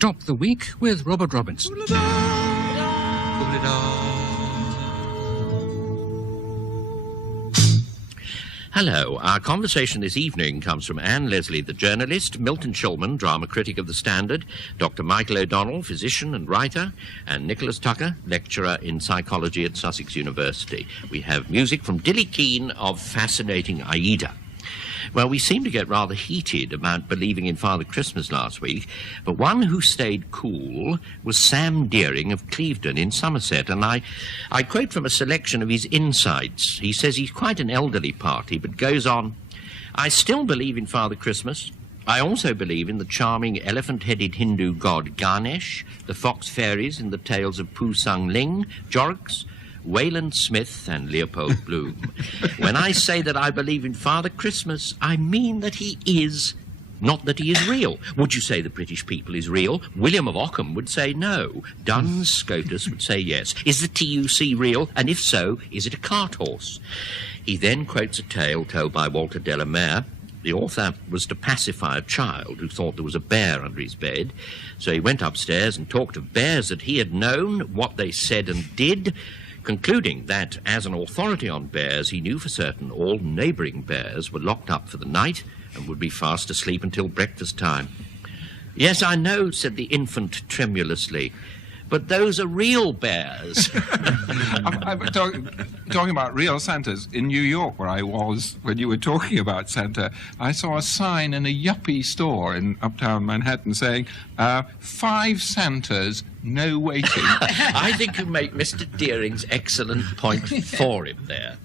Stop the Week with Robert Robbins. Hello. Our conversation this evening comes from Anne Leslie, the journalist, Milton Shulman, drama critic of The Standard, Dr. Michael O'Donnell, physician and writer, and Nicholas Tucker, lecturer in psychology at Sussex University. We have music from Dillie Keane of Fascinating Aida. Well, we seemed to get rather heated about believing in Father Christmas last week, but one who stayed cool was Sam Deering of Clevedon in Somerset, and I quote from a selection of his insights. He says he's quite an elderly party, but goes on, "I still believe in Father Christmas. I also believe in the charming elephant-headed Hindu god Ganesh, the fox fairies in the tales of Poo Sung Ling, Jorrocks, Wayland Smith and Leopold Bloom. When I say that I believe in Father Christmas, I mean that he is, not that he is real. Would you say the British people is real? William of Ockham would say no. Duns Scotus would say yes. Is the TUC real? And if so, is it a cart horse?" He then quotes a tale told by Walter Delamere. The author was to pacify a child who thought there was a bear under his bed. So he went upstairs and talked of bears that he had known, what they said and did, concluding that, as an authority on bears, he knew for certain all neighbouring bears were locked up for the night and would be fast asleep until breakfast time. "Yes, I know," said the infant tremulously, "but those are real bears." I'm talking about real Santas. In New York, where I was when you were talking about Santa, I saw a sign in a yuppie store in uptown Manhattan saying, 5 Santas, no waiting. I think you make Mr. Deering's excellent point for him there.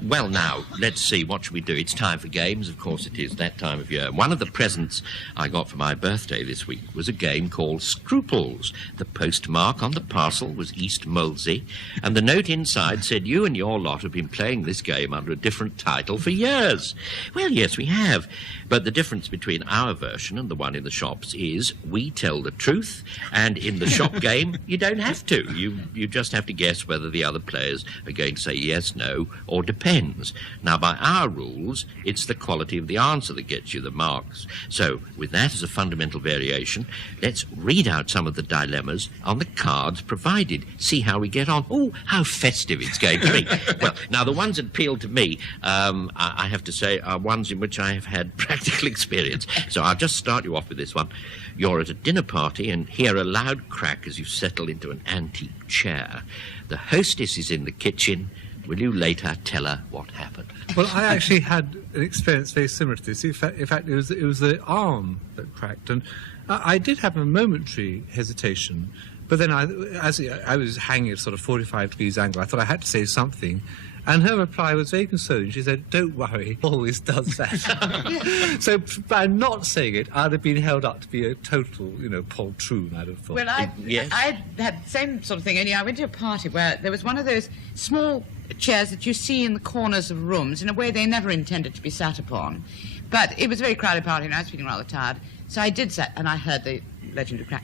Well, now, let's see, what should we do? It's time for games. Of course it is, that time of year. One of the presents I got for my birthday this week was a game called Scruples. The postmark on the parcel was East Molesey, and the note inside said, "You and your lot have been playing this game under a different title for years." Well, yes, we have. But the difference between our version and the one in the shops is we tell the truth, and in the shop game, you don't have to. You just have to guess whether the other players are going to say yes, no, or depends. Now, by our rules, it's the quality of the answer that gets you the marks. So, with that as a fundamental variation, let's read out some of the dilemmas on the cards provided. See how we get on. Oh, how festive it's going to be. Well, now, the ones that appeal to me, I have to say, are ones in which I have had practical experience. So I'll just start you off with this one. You're at a dinner party and hear a loud crack as you settle into an antique chair. The hostess is in the kitchen. Will you later tell her what happened? Well, I actually had an experience very similar to this. In fact, it was the arm that cracked, and I did have a momentary hesitation. But then, as I was hanging at sort of 45 degrees angle, I thought I had to say something. And her reply was very consoling. She said, "Don't worry, always does that." So by not saying it, I'd have been held up to be a total, poltroon, I'd have thought. Well, I had the same sort of thing, only I went to a party where there was one of those small chairs that you see in the corners of rooms. In a way, they never intended to be sat upon. But it was a very crowded party, and I was feeling rather tired. So I did sit, and I heard the legendary crack.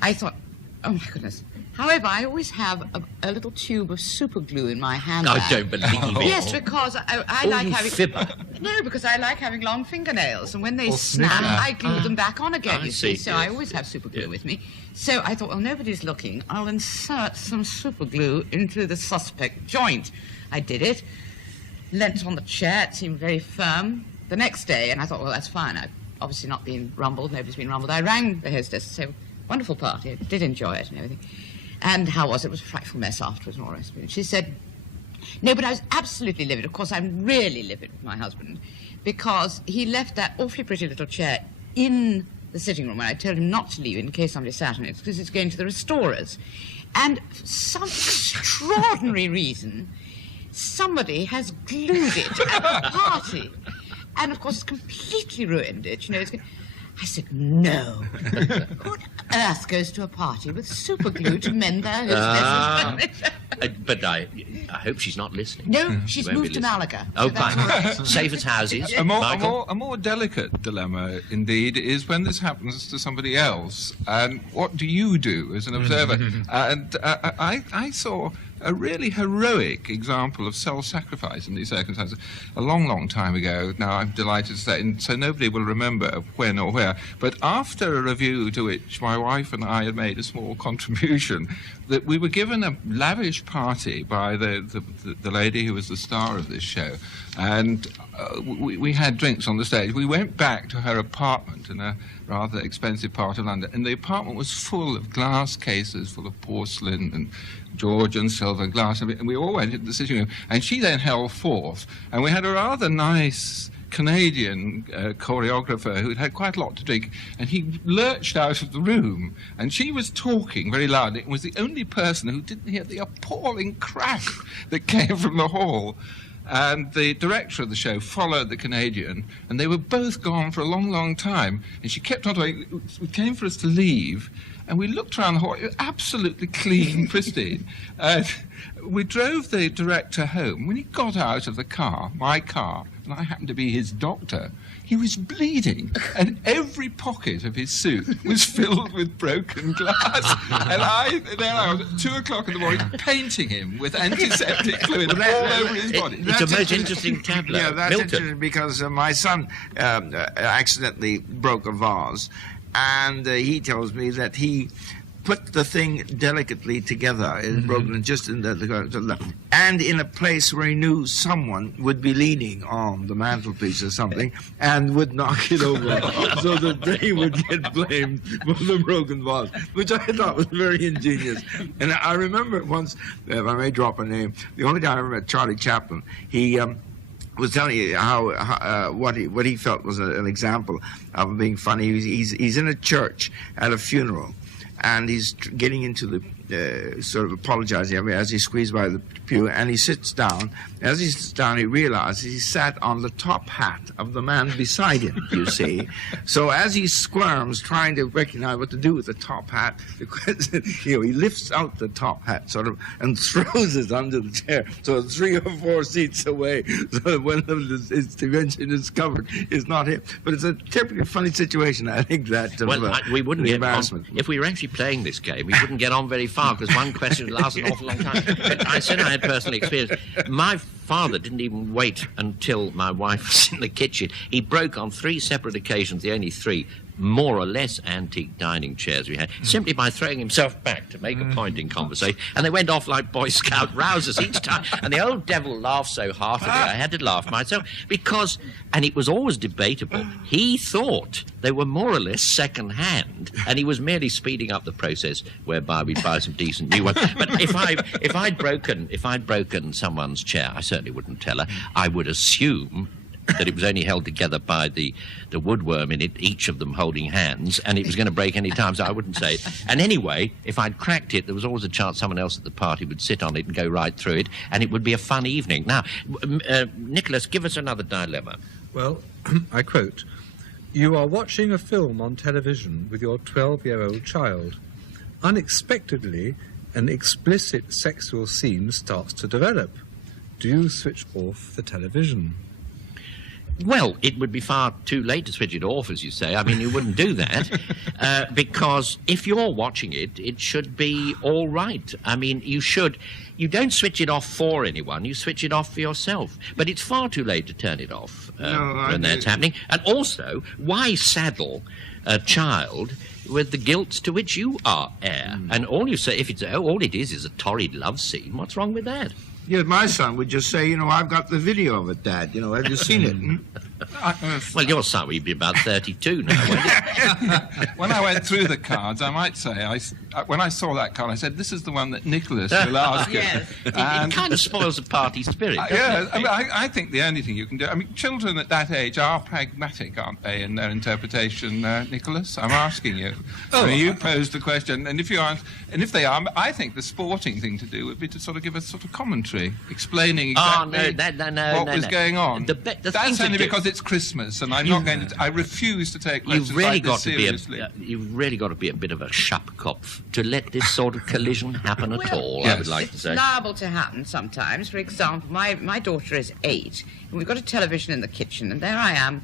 I thought, oh, my goodness. However, I always have a little tube of super glue in my handbag. I don't believe it. Yes, because I like having... Fibber. No, because I like having long fingernails, and when they snap, I glue them back on again, you see. So I always have super glue with me. So I thought, well, nobody's looking. I'll insert some super glue into the suspect joint. I did it. Leant on the chair. It seemed very firm. The next day, and I thought, well, that's fine. I've obviously not been rumbled. Nobody's been rumbled. I rang the hostess to say, wonderful party. I did enjoy it and everything. And how was it? It was a frightful mess afterwards and all the rest of it. She said, no, but I was absolutely livid. Of course, I'm really livid with my husband because he left that awfully pretty little chair in the sitting room when I told him not to leave it in case somebody sat on it because it's going to the restorers. And for some extraordinary reason, somebody has glued it at the party. And, of course, it's completely ruined it. I said, no. Who on earth goes to a party with super glue to mend their hostess's furniture? But I hope she's not listening. No, she's moved to Malaga. Oh, so that's fine. right. Safe as houses. A more delicate dilemma, indeed, is when this happens to somebody else. And what do you do as an observer? And I saw a really heroic example of self-sacrifice in these circumstances a long, long time ago. Now, I'm delighted to say, and so nobody will remember when or where, but after a review to which my wife and I had made a small contribution, that we were given a lavish party by the lady who was the star of this show, and we had drinks on the stage. We went back to her apartment in a rather expensive part of London, and the apartment was full of glass cases, full of porcelain and Georgian silver glass, and we all went into the sitting room, and she then held forth, and we had a rather nice Canadian choreographer who'd had quite a lot to drink, and he lurched out of the room, and she was talking very loudly, and was the only person who didn't hear the appalling crack that came from the hall. And the director of the show followed the Canadian, and they were both gone for a long, long time. And she kept on talking. It came for us to leave, and we looked around the hall. It was absolutely clean, pristine. We drove the director home. When he got out of the car, my car, and I happened to be his doctor, he was bleeding, and every pocket of his suit was filled with broken glass. And I was at 2 o'clock in the morning painting him with antiseptic fluid all over his body. It's a most interesting tableau. Yeah, that's Milton. interesting because my son accidentally broke a vase, and he tells me that he put the thing delicately together. It's broken just in and in a place where he knew someone would be leaning on the mantelpiece or something and would knock it over, so that they would get blamed for the broken vase, which I thought was very ingenious. And I remember once, if I may drop a name, the only time I ever met Charlie Chaplin, he was telling you how what he felt was an example of being funny. He's in a church at a funeral, and he's getting into the sort of apologizing as he squeezed by the pew, and he sits down. As he sits down, he realizes he sat on the top hat of the man beside him, you see. So as he squirms, trying to recognize what to do with the top hat, the question, he lifts out the top hat sort of and throws it under the chair, so 3 or 4 seats away, so that when his intervention is covered, it's not him. But it's a typically funny situation, I think, that we wouldn't get embarrassment. on, if we were actually playing this game, we wouldn't get on very far, because one question would last an awful long time. But I said I had personal experience. My father didn't even wait until my wife was in the kitchen. He broke on 3 separate occasions, the only 3, more or less antique dining chairs we had, simply by throwing himself back to make a point in conversation. And they went off like Boy Scout rousers each time. And the old devil laughed so heartily, I had to laugh myself, because, and it was always debatable, he thought they were more or less second-hand, and he was merely speeding up the process whereby we'd buy some decent new ones. But if I'd broken someone's chair, I certainly wouldn't tell her. I would assume that it was only held together by the woodworm in it, each of them holding hands, and it was going to break any time, so I wouldn't say it. And anyway, if I'd cracked it, there was always a chance someone else at the party would sit on it and go right through it, and it would be a fun evening. Now, Nicholas, give us another dilemma. Well, I quote, "You are watching a film on television with your 12-year-old child. Unexpectedly, an explicit sexual scene starts to develop. Do you switch off the television?" Well, it would be far too late to switch it off, as you say. I mean, you wouldn't do that, because if you're watching it, it should be all right. I mean, you don't switch it off for anyone, you switch it off for yourself. But it's far too late to turn it off when that's happening. And also, why saddle a child with the guilt to which you are heir? And all you say, if it's all it is a torrid love scene, what's wrong with that? Yeah, my son would just say, I've got the video of it, Dad. Have you seen it? Well, your son would be about 32 now, won't he? When I went through the cards, I might say, when I saw that card, I said, this is the one that Nicholas will ask. Yes. It kind of spoils the party spirit, doesn't it? I mean, I think the only thing you can do... I mean, children at that age are pragmatic, aren't they, in their interpretation, Nicholas? I'm asking you. I mean, you posed the question, and if they are, I think the sporting thing to do would be to sort of give a sort of commentary, explaining exactly what was going on. That's only because it's Christmas, and I'm not going to... I refuse to take questions like this seriously. You've really got to be a bit of a Schapkopf to let this sort of collision happen at all, yes. I would like to say. It's liable to happen sometimes. For example, my daughter is 8, and we've got a television in the kitchen, and there I am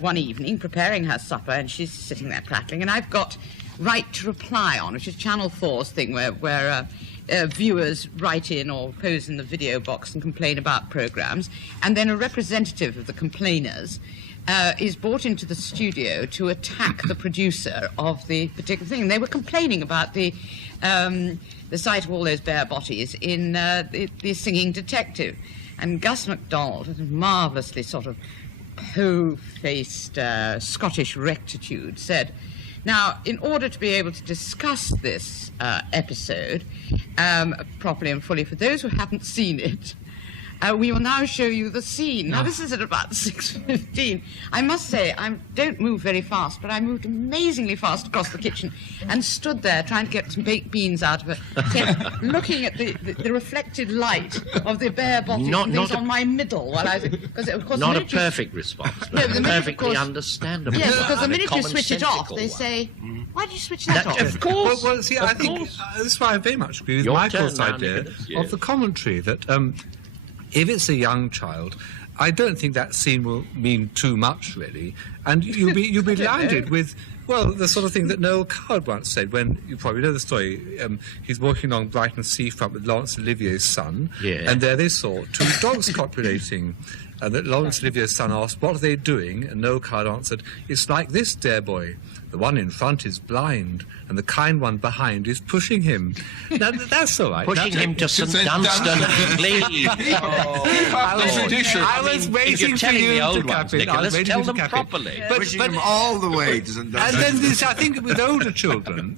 one evening preparing her supper, and she's sitting there prattling, and I've got Right to Reply on, which is Channel 4's thing where viewers write in or pose in the video box and complain about programmes, and then a representative of the complainers is brought into the studio to attack the producer of the particular thing. They were complaining about the sight of all those bare bodies in the Singing Detective. And Gus MacDonald, with a marvellously sort of po-faced Scottish rectitude, said, now, in order to be able to discuss this episode properly and fully, for those who haven't seen it, we will now show you the scene. Now, this is at about 6:15. I must say, I don't move very fast, but I moved amazingly fast across the kitchen and stood there trying to get some baked beans out of a tin, looking at the reflected light of the bare bottom on my middle. While I was, because of course, not a perfect response, but perfectly understandable. Yes, because the minute you switch it off, they say, why did you switch that off? Of course. Well, see, I think this is why I very much agree with Michael's idea of the commentary that if it's a young child, I don't think that scene will mean too much, really, and you'll be blinded with, well, the sort of thing that Noel Coward once said when, you probably know the story, he's walking along Brighton seafront with Laurence Olivier's son, and there they saw two dogs copulating. And that Laurence Olivier's son asked, what are they doing? And Noel Coward answered, it's like this, dear boy. The one in front is blind, and the kind one behind is pushing him. Now, that's all right. Pushing him to St Dunstan, please. I was waiting for you to cap it. Nicholas, tell them properly. Pushing him all the way to St Dunstan. And then this, I think with older children,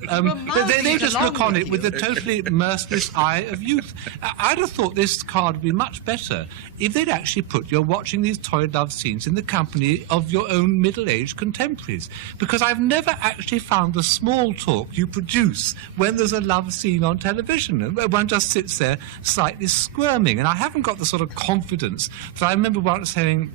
they just look on it with the totally merciless eye of youth. I'd have thought this card would be much better if they'd actually put you're watching these torrid love scenes in the company of your own middle-aged contemporaries. Because I've never actually found the small talk you produce when there's a love scene on television. And one just sits there slightly squirming. And I haven't got the sort of confidence that I remember once hearing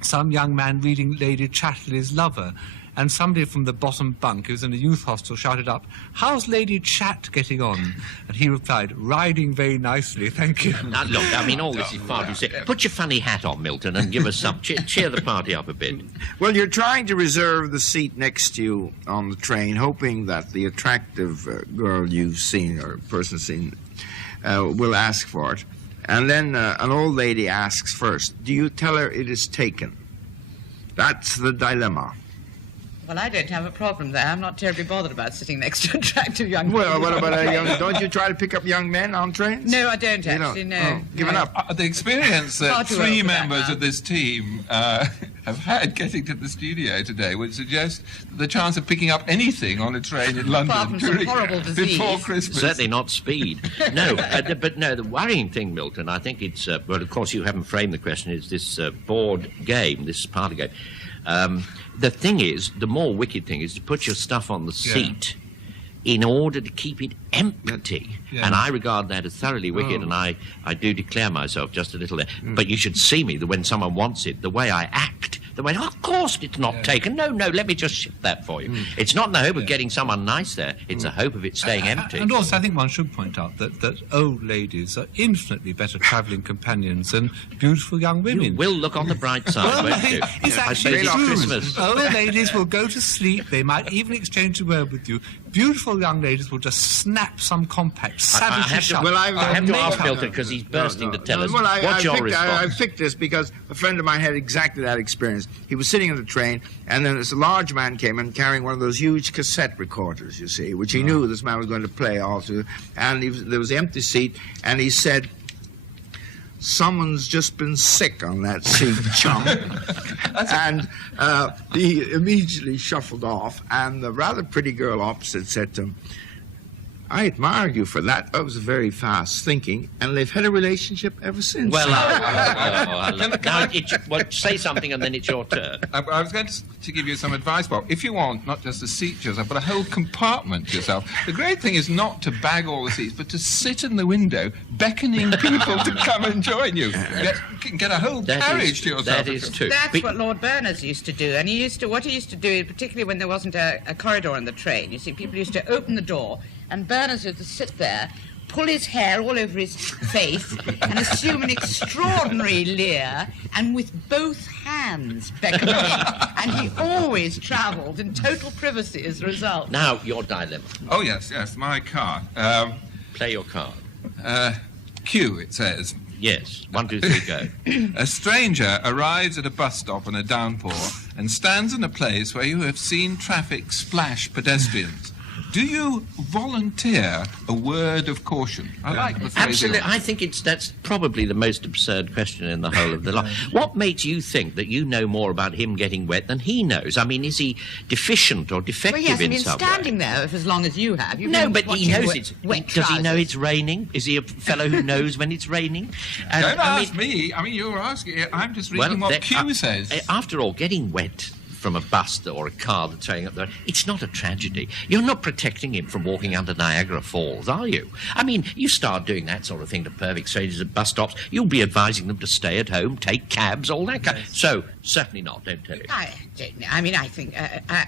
some young man reading Lady Chatterley's Lover, and somebody from the bottom bunk who was in a youth hostel shouted up, how's Lady Chat getting on? And he replied, riding very nicely, thank you. Now, look, I mean, all this is far too sick. Put your funny hat on, Milton, and give us some. Cheer the party up a bit. Well, you're trying to reserve the seat next to you on the train, hoping that the attractive girl you've seen, or person seen, will ask for it. And then an old lady asks first, do you tell her it is taken? That's the dilemma. Well, I don't have a problem there. I'm not terribly bothered about sitting next to attractive young men. Well, what about a young... Don't you try to pick up young men on trains? No, I don't actually, no. Oh, given up. The experience that three members of this team have had getting to the studio today would suggest the chance of picking up anything on a train in London before Christmas. Certainly not speed. No, but no, the worrying thing, Milton, I think it's... well, of course, you haven't framed the question, is this board game, this party game. The thing is, the more wicked thing is to put your stuff on the seat in order to keep it empty. Yeah. And I regard that as thoroughly wicked, and I do declare myself just a little there. But you should see me, that when someone wants it, the way I act, the way, of course it's not taken. No, let me just shift that for you. It's not in the hope of getting someone nice there. It's the hope of it staying empty. And also, I think one should point out that old ladies are infinitely better travelling companions than beautiful young women. You will look on the bright side, won't you? It's actually true. Old ladies will go to sleep. They might even exchange a word with you. Beautiful young ladies will just snap some compact savagely shut. Well, I have to ask Milton, because he's bursting to tell us. Well, what's your response? I picked this because a friend of mine had exactly that experience. He was sitting on the train, and then this large man came in carrying one of those huge cassette recorders, you see, which he knew this man was going to play all through. And there was an empty seat, and he said, someone's just been sick on that seat, chum. And he immediately shuffled off, and the rather pretty girl opposite said to him, I admire you for that. That was very fast thinking, and they've had a relationship ever since. Well, say something, and then it's your turn. I was going to give you some advice, Bob. If you want not just a seat to yourself, but a whole compartment to yourself, the great thing is not to bag all the seats, but to sit in the window, beckoning people to come and join you. Get a whole carriage to yourself. That is true. That's what Lord Berners used to do, and what he used to do, particularly when there wasn't a corridor in the train, you see, people used to open the door, and Berners used to sit there, pull his hair all over his face, and assume an extraordinary leer, and with both hands beckon him. And he always travelled in total privacy as a result. Now, your dilemma. Oh, yes, my card. Play your card. Q, it says. Yes, 1, 2, 3, go. A stranger arrives at a bus stop in a downpour and stands in a place where you have seen traffic splash pedestrians. Do you volunteer a word of caution? I like the phrase. Absolutely. I think that's probably the most absurd question in the whole of the lot. What makes you think that you know more about him getting wet than he knows? I mean, is he deficient or defective in some way? Well, yes, I mean, standing there for as long as you have. No, but he knows it's wet. Does he know it's raining? Is he a fellow who knows when it's raining? And, don't ask me. I mean, you're asking. I'm just reading what Q says. After all, getting wet from a bus or a car that's going up there, it's not a tragedy. You're not protecting him from walking under Niagara Falls, are you? I mean, you start doing that sort of thing to perfect strangers at bus stops, you'll be advising them to stay at home, take cabs, all that kind. So, certainly not, don't tell him. I think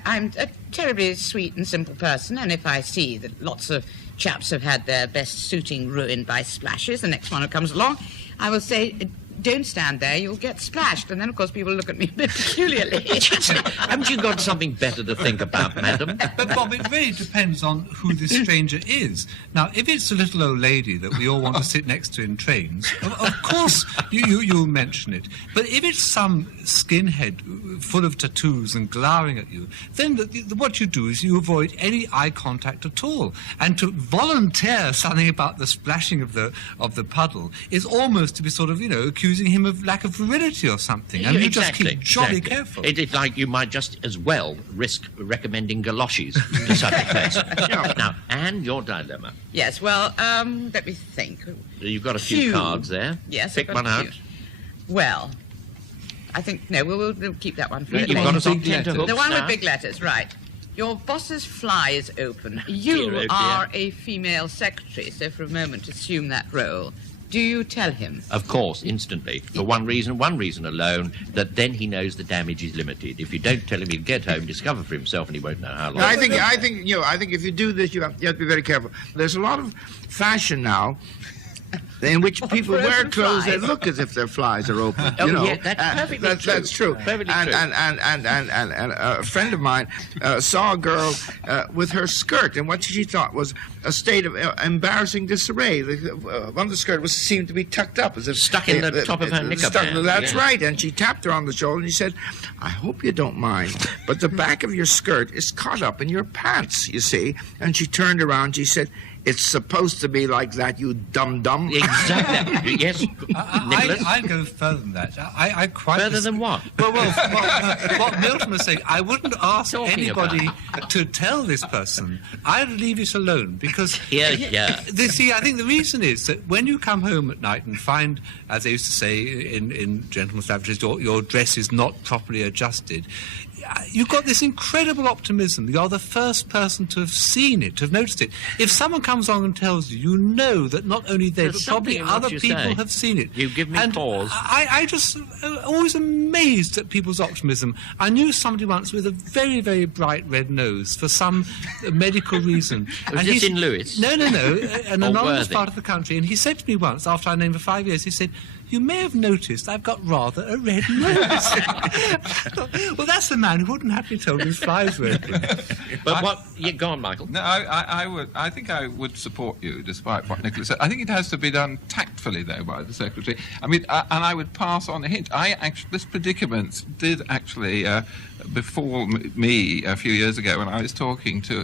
I'm a terribly sweet and simple person, and if I see that lots of chaps have had their best suiting ruined by splashes, the next one who comes along, I will say, don't stand there, you'll get splashed. And then, of course, people look at me a bit peculiarly. Haven't you got something better to think about, madam? But, Bob, it really depends on who this stranger is. Now, if it's a little old lady that we all want to sit next to in trains, of course you'll mention it. But if it's some skinhead full of tattoos and glowering at you, then what you do is you avoid any eye contact at all. And to volunteer something about the splashing of the puddle is almost to be sort of, accusing him of lack of virility or something. And you just keep jolly careful. It's like you might just as well risk recommending galoshes to such a place. Now, Anne, your dilemma. Yes, well, let me think. You've got a few cards there. Yes, pick one out. Well, I think, no, we'll keep that one for You've got a big letter. The one with big letters, right. Your boss's fly is open. You are a female secretary, so for a moment assume that role. Do you tell him? Of course, instantly. For one reason alone, that then he knows the damage is limited. If you don't tell him, he'll get home, discover for himself, and he won't know how long. I think if you do this, you have to be very careful. There's a lot of fashion now in which people wear clothes that look as if their flies are open. Yeah, that's perfectly true. That's true. Perfectly and, true. And a friend of mine saw a girl with her skirt, and what she thought was a state of embarrassing disarray. One of the skirt seemed to be tucked up, as if stuck in the top of her knickerband. That's right. And she tapped her on the shoulder, and she said, "I hope you don't mind, but the back of your skirt is caught up in your pants, you see." And she turned around. She said, "It's supposed to be like that, you dum-dum." Exactly. Yes, Nicholas? I'd go further than that. I quite further than what? Well, what Milton was saying, I wouldn't ask anybody to tell this person. I'd leave it alone because... Yeah. See, I think the reason is that when you come home at night and find, as they used to say in gentlemen's lavatories, your dress is not properly adjusted, you've got this incredible optimism. You're the first person to have seen it, to have noticed it. If someone comes along and tells you, you know that not only they, but probably other people have seen it. You give me pause. I just always amazed at people's optimism. I knew somebody once with a very, very bright red nose for some medical reason. Was this in Lewis? No, an anonymous part of the country. And he said to me once, after I known him for 5 years, he said, "You may have noticed I've got rather a red nose." Well, that's the man who wouldn't have me told his flies were open. But go on, Michael. No, I think I would support you, despite what Nicholas said. I think it has to be done tactfully, though, by the secretary. I mean, and I would pass on a hint. This predicament did actually befall me a few years ago when I was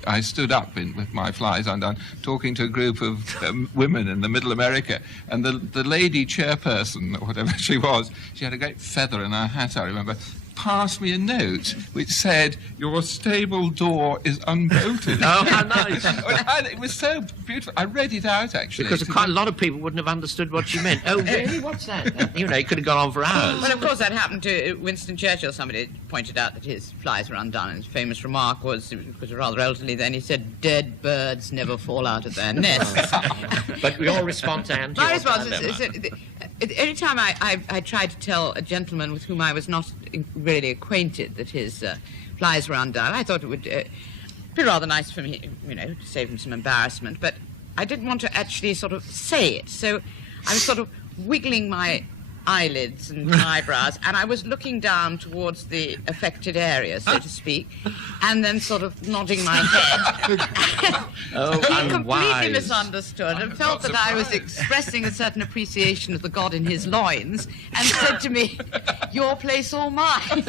I stood up with my flies undone, talking to a group of women in the Middle America, and the lady chairperson, or whatever she was, she had a great feather in her hat, I remember, passed me a note which said, "Your stable door is unbolted." Oh, how nice. It was so beautiful. I read it out, actually. Because quite a lot of people wouldn't have understood what she meant. Oh, really? What's that? It could have gone on for hours. Well, of course, that happened to Winston Churchill. Somebody pointed out that his flies were undone, and his famous remark was, because he was rather elderly then, he said, "Dead birds never fall out of their nests." But your response, Anne? My response is any time I tried to tell a gentleman with whom I was not really acquainted that his flies were undone, I thought it would be rather nice for me, to save him some embarrassment, but I didn't want to actually sort of say it, so I was sort of wiggling my eyelids and eyebrows, and I was looking down towards the affected area, so to speak, and then sort of nodding my head. He completely misunderstood and felt that I was expressing a certain appreciation of the god in his loins, and said to me, "Your place or mine?"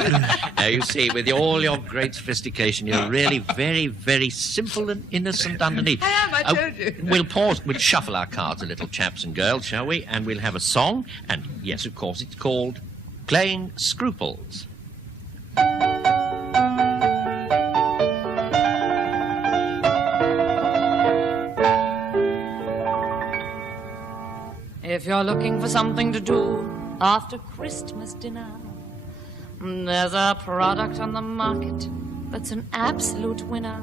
Now, you see, with all your great sophistication, you're really very, very simple and innocent underneath. I am, I told you. We'll pause, we'll shuffle our cards a little, chaps and girls, shall we? And we'll have a song, and yes, of course, it's called Playing Scruples. If you're looking for something to do after Christmas dinner, there's a product on the market that's an absolute winner.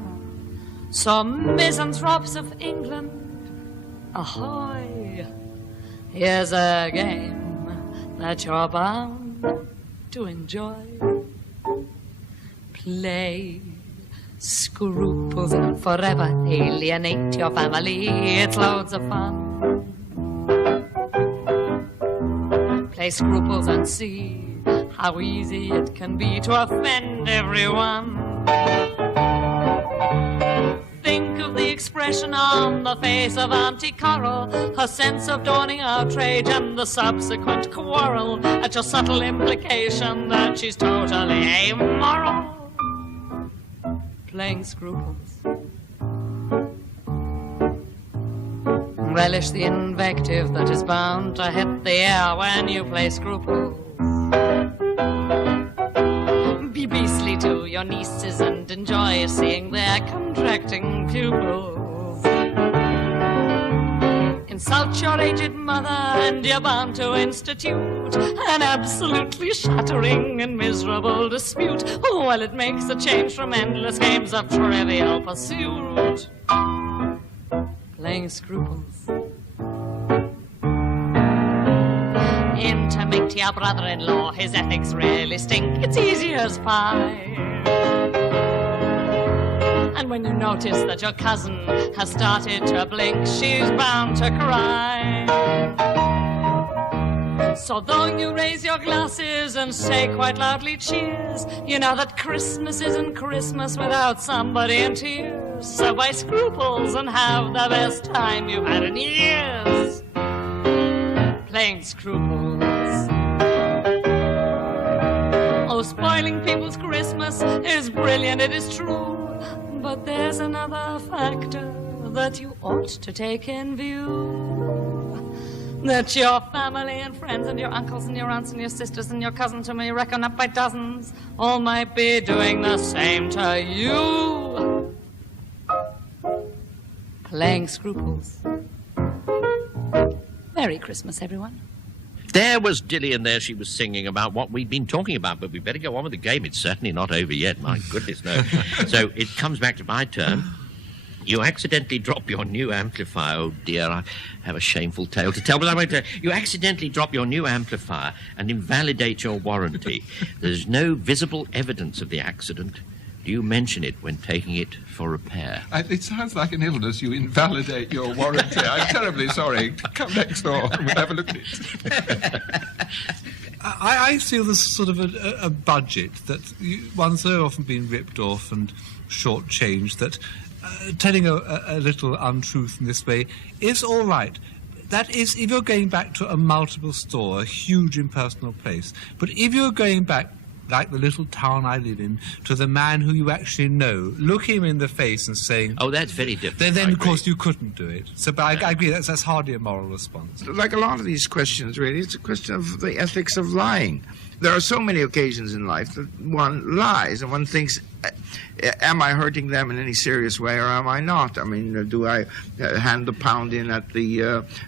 Some misanthropes of England, ahoy! Here's a game that you're bound to enjoy. Play Scruples and forever alienate your family. It's loads of fun. Play Scruples and see how easy it can be to offend everyone. Think of the expression on the face of Auntie Coral, her sense of dawning outrage and the subsequent quarrel at your subtle implication that she's totally amoral. Playing Scruples. Relish the invective that is bound to hit the air when you play Scruples. Be beastly to your nieces and enjoy seeing their contracting pupils. Insult your aged mother and you're bound to institute an absolutely shattering and miserable dispute, while it makes a change from endless games of trivial pursuit. Playing Scruples. Intimate your brother-in-law, his ethics really stink, it's easy as pie. And when you notice that your cousin has started to blink, she's bound to cry. So though you raise your glasses and say quite loudly cheers, you know that Christmas isn't Christmas without somebody in tears. So buy Scruples and have the best time you've had in years. Playing Scruples. Oh, spoiling people's Christmas is brilliant, it is true. But there's another factor that you ought to take in view. That your family and friends and your uncles and your aunts and your sisters and your cousins, whom you reckon up by dozens, all might be doing the same to you. Playing Scruples. Merry Christmas, everyone. There was Dillie, and there she was singing about what we'd been talking about, but we better go on with the game. It's certainly not over yet. My goodness, no. So it comes back to my turn. You accidentally drop your new amplifier. Oh, dear, I have a shameful tale to tell, but I won't tell. You accidentally drop your new amplifier and invalidate your warranty. There's no visible evidence of the accident. Do you mention it when taking it for repair? It sounds like an illness. You invalidate your warranty. I'm terribly sorry. Come next door and we'll have a look at it. I feel there's sort of a budget that one's so often been ripped off and shortchanged that telling a little untruth in this way is all right. That is, if you're going back to a multiple store, a huge impersonal place. But if you're going back, like the little town I live in, to the man who you actually know, look him in the face and saying... Oh, that's very different. Then of course, you couldn't do it. So, but I agree, that's hardly a moral response. Like a lot of these questions, really, it's a question of the ethics of lying. There are so many occasions in life that one lies and one thinks, am I hurting them in any serious way or am I not? I mean, do I hand the pound in at the...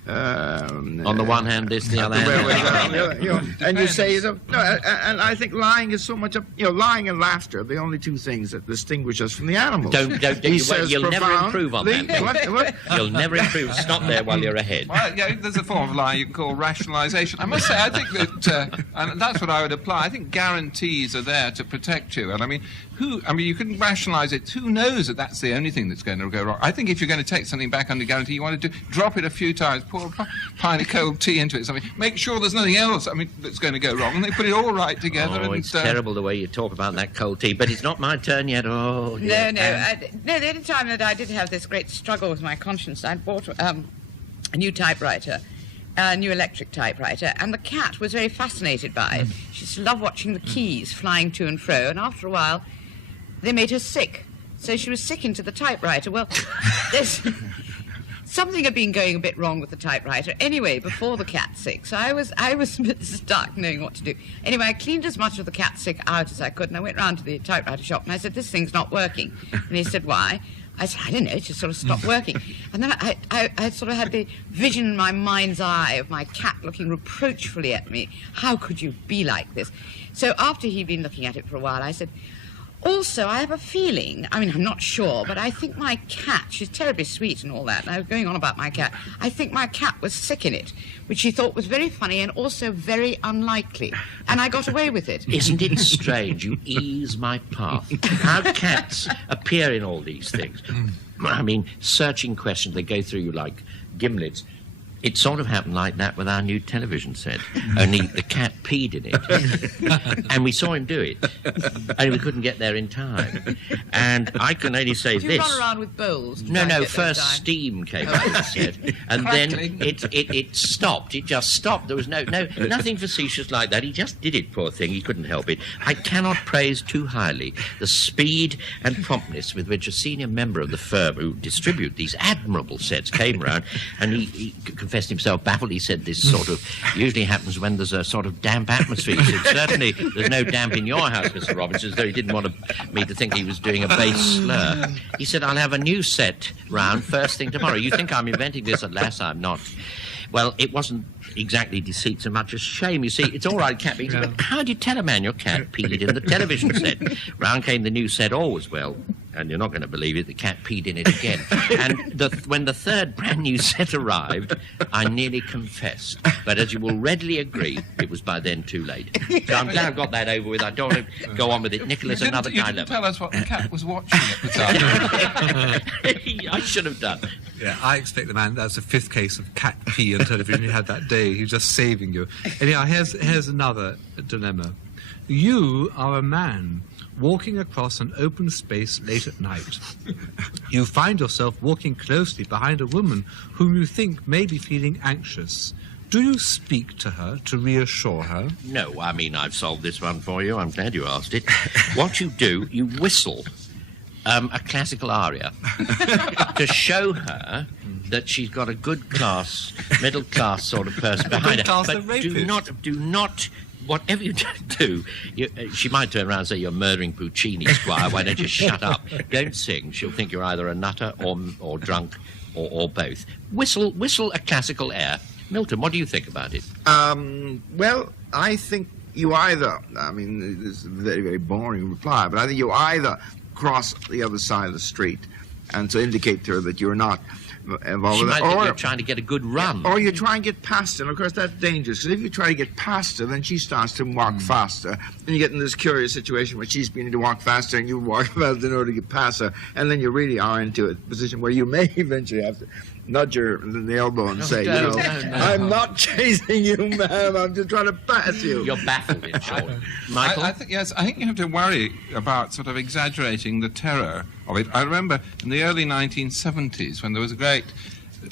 on the one hand, this, the other hand. And you say, no, and I think lying is so much, lying and laughter are the only two things that distinguish us from the animals. You'll never improve on that. What? You'll never improve. Stop there while you're ahead. Well, yeah, there's a form of lying you can call rationalisation. I must say, I think that, and that's what I would apply. I think guarantees are there to protect you. And I mean, you can rationalise it. Who knows that that's the only thing that's going to go wrong? I think if you're going to take something back under guarantee, you want to drop it a few times, pour a pint of cold tea into it, something. Make sure there's nothing else, that's going to go wrong. And they put it all right together. Oh, it's terrible the way you talk about that cold tea. But it's not my turn yet. Oh, dear. No. The only time that I did have this great struggle with my conscience, I bought a new typewriter. A new electric typewriter, and the cat was very fascinated by it. She used to love watching the keys flying to and fro, and after a while, they made her sick. So she was sick into the typewriter. Well, something had been going a bit wrong with the typewriter. Anyway, before the cat sick, so I was a bit stuck knowing what to do. Anyway, I cleaned as much of the cat sick out as I could, and I went round to the typewriter shop, and I said, "This thing's not working." And he said, "Why?" I said, "I don't know, it just sort of stopped working." And then I sort of had the vision in my mind's eye of my cat looking reproachfully at me. How could you be like this? So after he'd been looking at it for a while, I said, "Also, I have a feeling, I'm not sure, but I think my cat, she's terribly sweet and all that," and I was going on about my cat, "I think my cat was sick in it," which he thought was very funny and also very unlikely. And I got away with it. Isn't it strange? You ease my path. How cats appear in all these things. Searching questions, they go through you like gimlets. It sort of happened like that with our new television set, only the cat peed in it. And we saw him do it, and we couldn't get there in time. And I can only say Do this. you run around with bowls? No, first steam came out of the set, and then it stopped. It just stopped. There was nothing facetious like that. He just did it, poor thing. He couldn't help it. I cannot praise too highly the speed and promptness with which a senior member of the firm who distribute these admirable sets came round, and he confessed himself baffled. He said this sort of usually happens when there's a sort of damp atmosphere. He said, "Certainly there's no damp in your house, Mr. Robinson," as though he didn't want me to think he was doing a base slur. He said, "I'll have a new set round first thing tomorrow." You think I'm inventing this? Alas, I'm not. Well, it wasn't exactly deceit so much as shame. You see, it's all right, cat peeing, but how do you tell a man your cat peed in the television set? Round came the new set, all was well, and you're not going to believe it, the cat peed in it again. And when the third brand new set arrived, I nearly confessed. But as you will readily agree, it was by then too late. So I'm glad I've got that over with. I don't want to go on with it. Nicholas, another dilemma. dilemma. Tell us what the cat was watching at the time. I should have done. Yeah, I expect the man, that's the fifth case of cat pee on television he had that day. He was just saving you. Anyhow, here's another dilemma. You are a man walking across an open space late at night. You find yourself walking closely behind a woman whom you think may be feeling anxious. Do you speak to her to reassure her? No, I've solved this one for you. I'm glad you asked it. What you do, you whistle a classical aria to show her that she's got a good class, middle class sort of person behind her. But do not, whatever you do, she might turn around and say, "You're murdering Puccini, Squire. Why don't you shut up? Don't sing. She'll think you're either a nutter or drunk or both. Whistle a classical air. Milton, what do you think about it? Well, I think you either, this is a very, very boring reply, but I think you either cross the other side of the street and to indicate to her that you're not involved She with might it. think Or you're trying to get a good run. Or you try and get past her, and of course that's dangerous, because if you try to get past her, then she starts to walk faster, and you get in this curious situation where she's beginning to walk faster, and you walk faster in order to get past her, and then you really are into a position where you may eventually have to nudge her in the elbow and say, no. I'm not chasing you, ma'am, I'm just trying to pass you. You're baffled, in short. Michael? I think you have to worry about sort of exaggerating the terror of it. I remember in the early 1970s when there was a great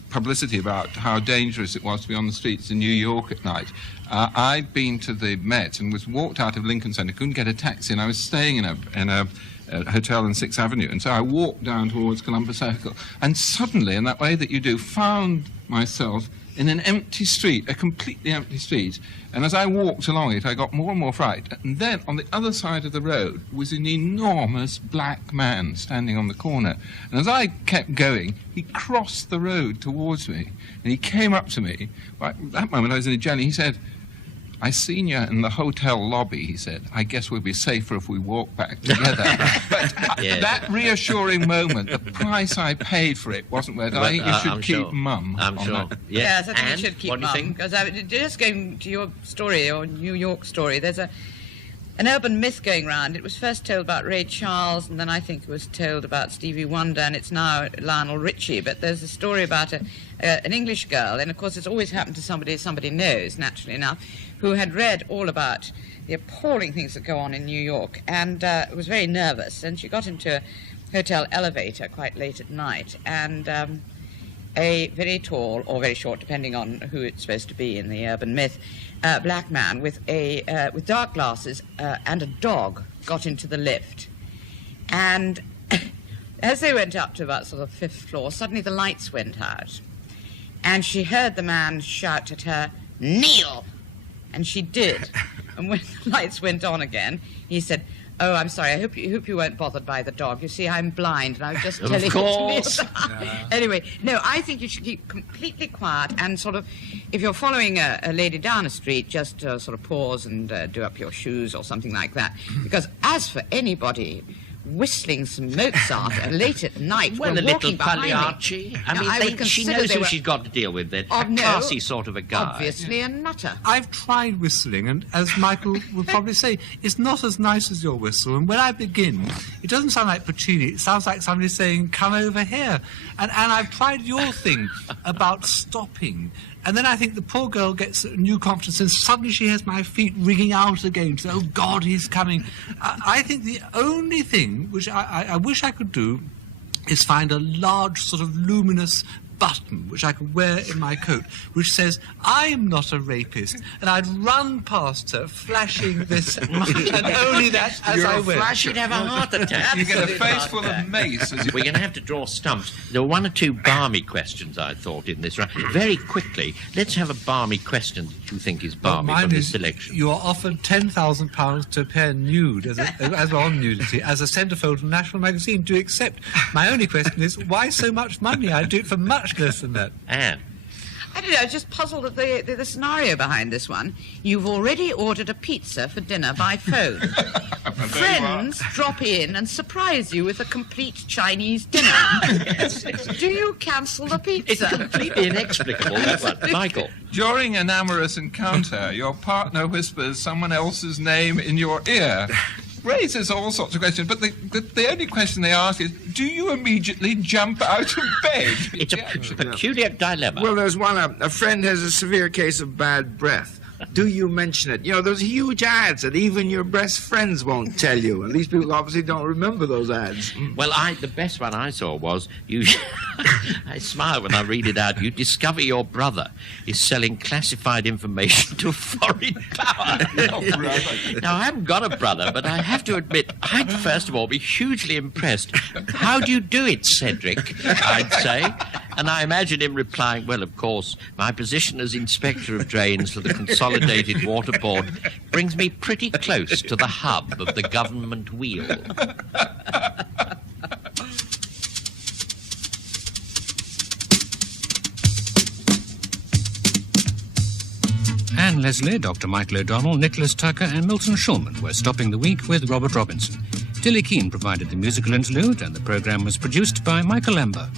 publicity about how dangerous it was to be on the streets in New York at night. I'd been to the Met and was walked out of Lincoln Center, couldn't get a taxi, and I was staying in a hotel in 6th Avenue, and so I walked down towards Columbus Circle, and suddenly, in that way that you do, found myself in an empty street, a completely empty street, and as I walked along it, I got more and more frightened, and then on the other side of the road was an enormous black man standing on the corner, and as I kept going, he crossed the road towards me, and he came up to me. At that moment I was in a jelly. He said, "I seen you in the hotel lobby," he said. "I guess we'll be safer if we walk back together." But that reassuring moment, the price I paid for it wasn't worth it. I think you should keep mum. I'm sure. Yes, I think you should keep what do you mum. think? Because just going to your story, or New York story, there's an urban myth going round. It was first told about Ray Charles, and then I think it was told about Stevie Wonder, and it's now Lionel Richie. But there's a story about an English girl, and of course it's always happened to somebody knows, naturally enough, who had read all about the appalling things that go on in New York, and was very nervous, and she got into a hotel elevator quite late at night, and a very tall or very short, depending on who it's supposed to be in the urban myth, black man with dark glasses and a dog got into the lift. And as they went up to about sort of 5th floor, suddenly the lights went out. And she heard the man shout at her, "Kneel!" And she did. And when the lights went on again, he said, "Oh, I'm sorry. I hope you weren't bothered by the dog. You see, I'm blind, and I was just telling Of course. it to me." Anyway, no, I think you should keep completely quiet and sort of, if you're following a lady down a street, just sort of pause and do up your shoes or something like that. Because as for anybody whistling some Mozart late at night, well, the little behind Pagliacci. I Now, mean, she knows who she's got to deal with. Then a classy sort of a guy. Obviously a nutter. I've tried whistling, and as Michael would probably say, it's not as nice as your whistle. And when I begin, it doesn't sound like Puccini. It sounds like somebody saying, "Come over here." And I've tried your thing about stopping. And then I think the poor girl gets new confidence, and suddenly she has my feet ringing out again. So, oh, God, he's coming. I think the only thing which I wish I could do is find a large sort of luminous button which I could wear in my coat, which says, "I'm not a rapist," and I'd run past her flashing this, and only that as I went. She'd have a heart attack. You get a face full of mace. We're going to have to draw stumps. There were one or two balmy questions, I thought, in this round. Very quickly, let's have a balmy question that you think is balmy from this selection. You are offered £10,000 to appear nude, as on nudity, as a centrefold from National Magazine. Do you accept? My only question is, why so much money? I'd do it for much less than that. Anne. I don't know, I was just puzzled at the scenario behind this one. You've already ordered a pizza for dinner by phone. Friends drop in and surprise you with a complete Chinese dinner. Yes. Do you cancel the pizza? It's completely inexplicable, that one. Michael. During an amorous encounter, your partner whispers someone else's name in your ear. Raises all sorts of questions, but the only question they ask is, do you immediately jump out of bed? It's a peculiar dilemma. Well, there's one, a friend has a severe case of bad breath. Do you mention it? You know, those huge ads that even your best friends won't tell you. And these people obviously don't remember those ads. Well, the best one I saw was, I smile when I read it out, you discover your brother is selling classified information to a foreign power. Now, I haven't got a brother, but I have to admit, I'd first of all be hugely impressed. How do you do it, Cedric? I'd say. And I imagine him replying, well, of course, my position as Inspector of Drains for the Consolidated Water Board brings me pretty close to the hub of the government wheel. Anne Leslie, Dr. Michael O'Donnell, Nicholas Tucker and Milton Shulman were stopping the week with Robert Robinson. Dillie Keane provided the musical interlude, and the programme was produced by Michael Lember.